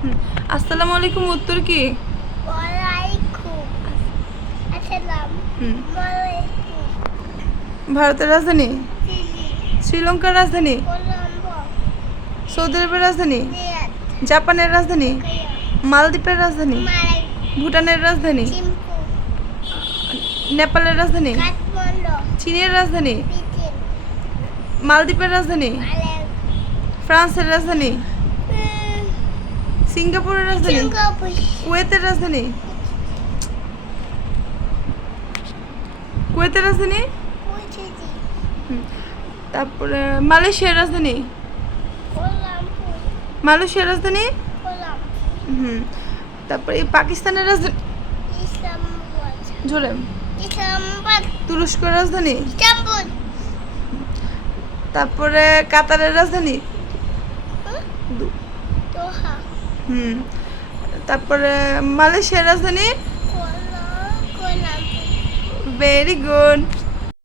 আসসালামু আলাইকুম উত্তর কি? ওয়ালাইকুম আসসালাম। ওয়ালাইকুম। ভারতের রাজধানী? দিল্লি। শ্রীলঙ্কার রাজধানী? কলম্বো। সৌদি আরবের রাজধানী? রিয়াদ। জাপানের রাজধানী? কায়া। মালদ্বীপের রাজধানী? মালাই। ভুটানের রাজধানী? থিম্পু। নেপালের রাজধানী? কাঠমান্ডু। চীনের রাজধানী? পিকিং। মালদ্বীপের রাজধানী? মালাই। ফ্রান্সের রাজধানী? সিঙ্গাপুরের রাজধানী? সিঙ্গাপুর। কুয়েতের রাজধানী? কুয়েতের রাজধানী? কুচিটি। তারপরে মালয়েশিয়ার রাজধানী? কলম্বো। মালয়েশিয়ার রাজধানী? কলম্বো। তারপরে পাকিস্তানের রাজধানী? ইসলামাবাদ। জোরে। ইসলামাবাদ। তুরস্কের রাজধানী? ইস্তাম্বুল। তারপরে কাতারের রাজধানী? দোহা। তারপরে মালয়েশিয়ার রাজধানী? কলম্বো। Very good.